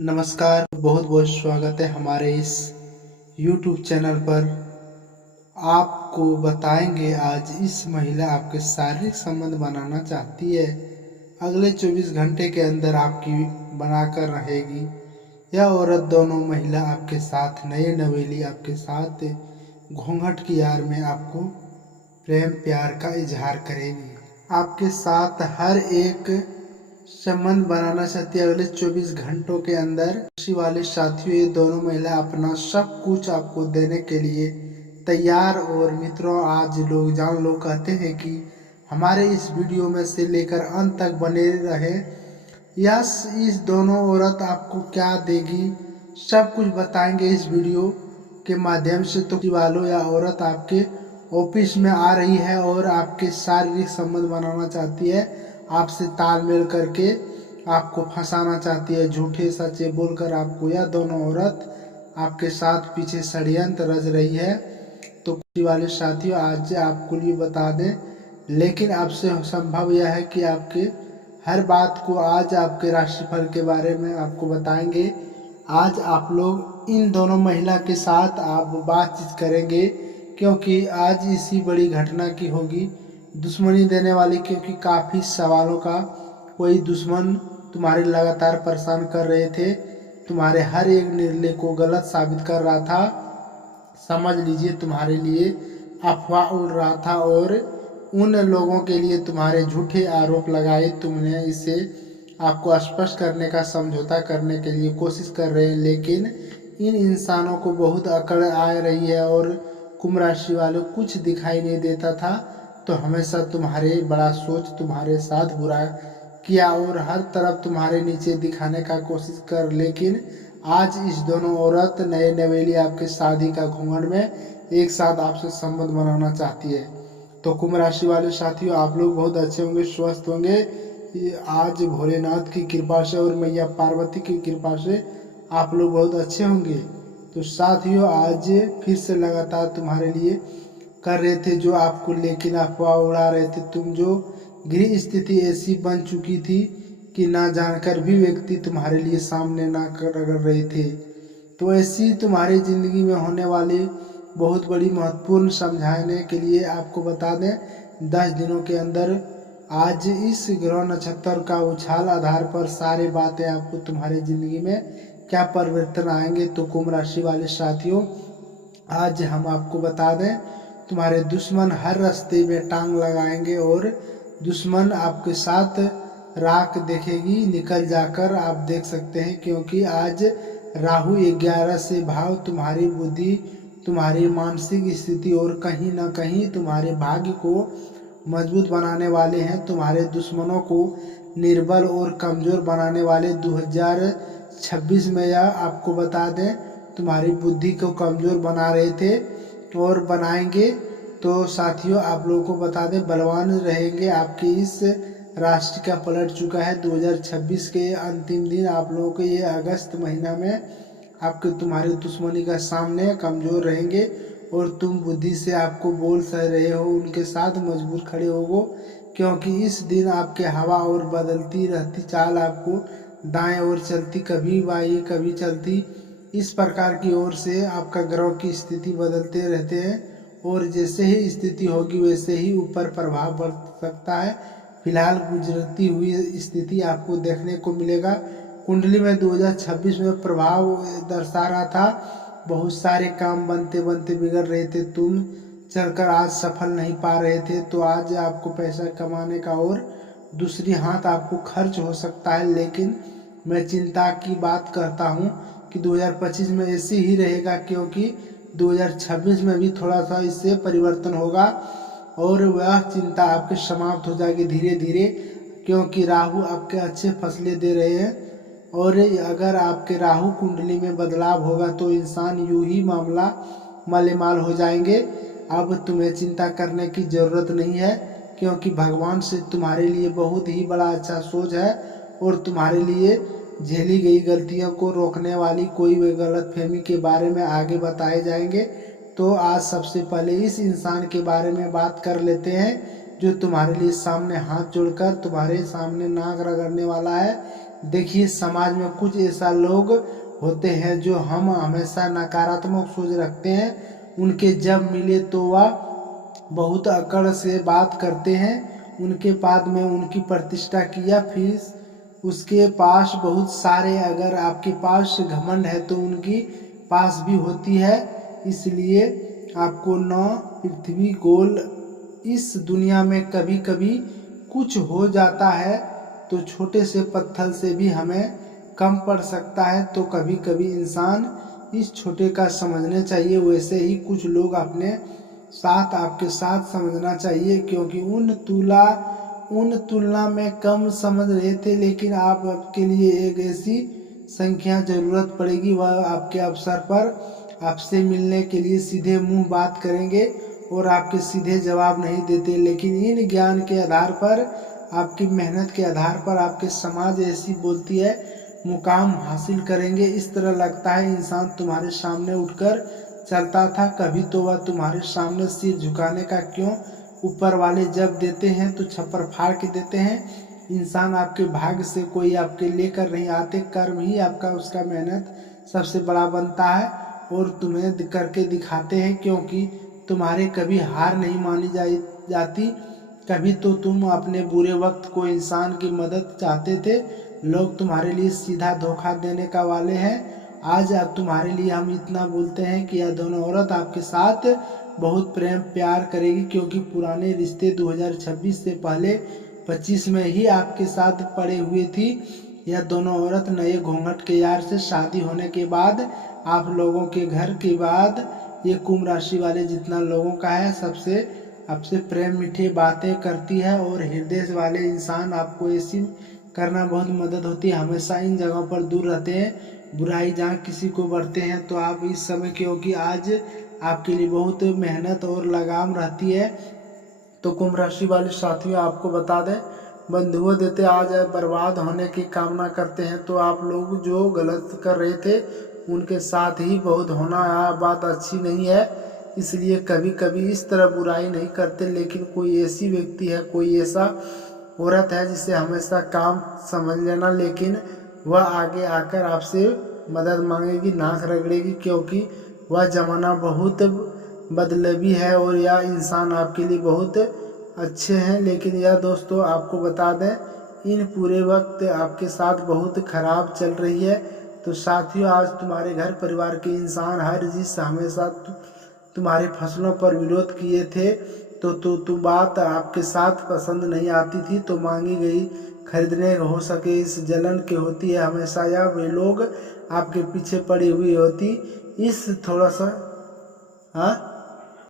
नमस्कार, बहुत बहुत स्वागत है हमारे इस YouTube चैनल पर। आपको बताएंगे आज इस महिला आपके शारीरिक संबंध बनाना चाहती है, अगले 24 घंटे के अंदर आपकी बनाकर रहेगी। यह औरत दोनों महिला आपके साथ नए नवेली आपके साथ घूंघट की आड़ में आपको प्रेम प्यार का इजहार करेगी। आपके साथ हर एक संबंध बनाना चाहती है अगले 24 घंटों के अंदर। खुशी वाले साथियों, ये दोनों महिला अपना सब कुछ आपको देने के लिए तैयार। और मित्रों, आज लोग जान लोग कहते हैं कि हमारे इस वीडियो में से लेकर अंत तक बने रहे। यस, इस दोनों औरत आपको क्या देगी सब कुछ बताएंगे इस वीडियो के माध्यम से। तो वालों, या औरत आपके ऑफिस में आ रही है और आपके शारीरिक संबंध बनाना चाहती है, आपसे तालमेल करके आपको फंसाना चाहती है, झूठे सच्चे बोलकर आपको। यह दोनों औरत आपके साथ पीछे षड्यंत्र रच रही है। तो कुछ वाले साथियों, आज आपको लिए बता दें, लेकिन आपसे संभव यह है कि आपके हर बात को आज आपके राशिफल के बारे में आपको बताएंगे। आज आप लोग इन दोनों महिला के साथ आप बातचीत करेंगे, क्योंकि आज इसी बड़ी घटना की होगी दुश्मनी देने वाली। क्योंकि काफ़ी सवालों का कोई दुश्मन तुम्हारे लगातार परेशान कर रहे थे, तुम्हारे हर एक निर्णय को गलत साबित कर रहा था। समझ लीजिए, तुम्हारे लिए अफवाह उड़ रहा था और उन लोगों के लिए तुम्हारे झूठे आरोप लगाए। तुमने इसे आपको स्पष्ट करने का समझौता करने के लिए कोशिश कर रहे हैं, लेकिन इन इंसानों को बहुत अकड़ आ रही है। और कुंभ राशि वालों, कुछ दिखाई नहीं देता था तो हमेशा तुम्हारे बड़ा सोच तुम्हारे साथ बुरा किया और हर तरफ तुम्हारे नीचे दिखाने का कोशिश कर। लेकिन आज इस दोनों औरत नए नवेली आपके शादी का घूंघट में एक साथ आपसे संबंध बनाना चाहती है। तो कुंभ राशि वाले साथियों, आप लोग बहुत अच्छे होंगे, स्वस्थ होंगे। आज भोलेनाथ की कृपा से और मैया पार्वती की कृपा से आप लोग बहुत अच्छे होंगे। तो साथियों, आज फिर से लगातार तुम्हारे लिए कर रहे थे जो आपको, लेकिन अफवाह उड़ा रहे थे। तुम जो गृह स्थिति ऐसी बन चुकी थी कि ना जानकर भी व्यक्ति तुम्हारे लिए सामने ना कर रहे थे। तो ऐसी तुम्हारी जिंदगी में होने वाली बहुत बड़ी महत्वपूर्ण समझाने के लिए आपको बता दें, 10 दिनों के अंदर आज इस ग्रह नक्षत्र का उछाल आधार पर सारी बातें आपको तुम्हारी जिंदगी में क्या परिवर्तन आएंगे। तो कुंभ राशि वाले साथियों, आज हम आपको बता दें, तुम्हारे दुश्मन हर रास्ते में टांग लगाएंगे और दुश्मन आपके साथ राख देखेगी निकल जाकर, आप देख सकते हैं। क्योंकि आज राहु 11 से भाव तुम्हारी बुद्धि, तुम्हारी मानसिक स्थिति और कहीं ना कहीं तुम्हारे भाग्य को मजबूत बनाने वाले हैं। तुम्हारे दुश्मनों को निर्बल और कमज़ोर बनाने वाले 2026 में, यह आपको बता दें, तुम्हारी बुद्धि को कमज़ोर बना रहे थे और बनाएंगे। तो साथियों, आप लोगों को बता दें, बलवान रहेंगे। आपके इस राशि का पलट चुका है 2026 के अंतिम दिन। आप लोगों को ये अगस्त महीना में आपके तुम्हारे दुश्मनी का सामने कमज़ोर रहेंगे और तुम बुद्धि से आपको बोल सह रहे हो, उनके साथ मजबूर खड़े होगो। क्योंकि इस दिन आपके हवा और बदलती रहती चाल, आपको दाएं ओर चलती, कभी बाएं कभी चलती, इस प्रकार की ओर से आपका ग्रह की स्थिति बदलते रहते हैं। और जैसे ही स्थिति होगी वैसे ही ऊपर प्रभाव पड़ सकता है। फिलहाल गुजरती हुई स्थिति आपको देखने को मिलेगा। कुंडली में 2026 में प्रभाव दर्शा रहा था, बहुत सारे काम बनते बनते बिगड़ रहे थे, तुम चलकर आज सफल नहीं पा रहे थे। तो आज आपको पैसा कमाने का और दूसरी हाथ आपको खर्च हो सकता है। लेकिन मैं चिंता की बात करता हूँ कि 2025 में ऐसे ही रहेगा, क्योंकि 2026 में भी थोड़ा सा इससे परिवर्तन होगा और वह चिंता आपके समाप्त हो जाएगी धीरे धीरे। क्योंकि राहु आपके अच्छे फसले दे रहे हैं और अगर आपके राहु कुंडली में बदलाव होगा तो इंसान यूं ही मामला मालेमाल हो जाएंगे। अब तुम्हें चिंता करने की ज़रूरत नहीं है, क्योंकि भगवान से तुम्हारे लिए बहुत ही बड़ा अच्छा सोच है और तुम्हारे लिए झेली गई गलतियों को रोकने वाली कोई भी गलतफहमी के बारे में आगे बताए जाएंगे। तो आज सबसे पहले इस इंसान के बारे में बात कर लेते हैं जो तुम्हारे लिए सामने हाथ जोड़कर तुम्हारे सामने नाक रगड़ने वाला है। देखिए समाज में कुछ ऐसा लोग होते हैं जो हम हमेशा नकारात्मक सोच रखते हैं, उनके जब मिले तो वह बहुत अकड़ से बात करते हैं, उनके बाद में उनकी प्रतिष्ठा किया, फिर उसके पास बहुत सारे, अगर आपके पास घमंड है तो उनकी पास भी होती है। इसलिए आपको न पृथ्वी गोल, इस दुनिया में कभी कभी कुछ हो जाता है तो छोटे से पत्थर से भी हमें कम पड़ सकता है, तो कभी कभी इंसान इस छोटे का समझना चाहिए। वैसे ही कुछ लोग अपने साथ आपके साथ समझना चाहिए, क्योंकि उन तुलना में कम समझ रहे थे, लेकिन आपके लिए एक ऐसी संख्या जरूरत पड़ेगी, वह आपके अवसर पर आपसे मिलने के लिए सीधे मुंह बात करेंगे और आपके सीधे जवाब नहीं देते, लेकिन इन ज्ञान के आधार पर, आपकी मेहनत के आधार पर आपके समाज ऐसी बोलती है मुकाम हासिल करेंगे। इस तरह लगता है इंसान तुम्हारे सामने उठकर चलता था, कभी तो वह तुम्हारे सामने सिर झुकाने का क्यों, ऊपर वाले जब देते हैं तो छप्पर फाड़ के देते हैं। इंसान आपके भाग्य से कोई आपके लेकर नहीं आते, कर्म ही आपका उसका मेहनत सबसे बड़ा बनता है और तुम्हें करके दिखाते हैं, क्योंकि तुम्हारे कभी हार नहीं मानी जाती। कभी तो तुम अपने बुरे वक्त को इंसान की मदद चाहते थे, लोग तुम्हारे लिए सीधा धोखा देने का वाले हैं। आज अब तुम्हारे लिए हम इतना बोलते हैं कि यह दोनों औरत आपके साथ बहुत प्रेम प्यार करेगी, क्योंकि पुराने रिश्ते 2026 से पहले 25 में ही आपके साथ पड़े हुए थी। यह दोनों औरत नए घूंघट के यार से शादी होने के बाद आप लोगों के घर के बाद ये कुंभ राशि वाले जितना लोगों का है, सबसे आपसे प्रेम मीठी बातें करती है और हृदय वाले इंसान आपको ऐसी करना बहुत मदद होती है। हमेशा इन जगहों पर दूर रहते हैं, बुराई जहाँ किसी को बढ़ते हैं तो आप इस समय, क्योंकि आज आपके लिए बहुत मेहनत और लगाम रहती है। तो कुंभ राशि वाले साथियों, आपको बता दें, बंधुओं देते आज बर्बाद होने की कामना करते हैं, तो आप लोग जो गलत कर रहे थे उनके साथ ही बहुत होना बात अच्छी नहीं है। इसलिए कभी कभी इस तरह बुराई नहीं करते, लेकिन कोई ऐसी व्यक्ति है, कोई ऐसा औरत है जिसे हमेशा काम समझ लेना, लेकिन वह आगे आकर आपसे मदद मांगेगी, नाक रगड़ेगी, क्योंकि वह ज़माना बहुत बदलवी है और यह इंसान आपके लिए बहुत अच्छे हैं। लेकिन यह दोस्तों आपको बता दें, इन पूरे वक्त आपके साथ बहुत खराब चल रही है। तो साथियों, आज तुम्हारे घर परिवार के इंसान हर चीज़ हमेशा तुम्हारे फसलों पर विरोध किए थे, तो बात आपके साथ पसंद नहीं आती थी, तो मांगी गई खरीदने हो सके इस जलन के होती है हमेशा, या वे लोग आपके पीछे पड़ी हुई होती, इस थोड़ा सा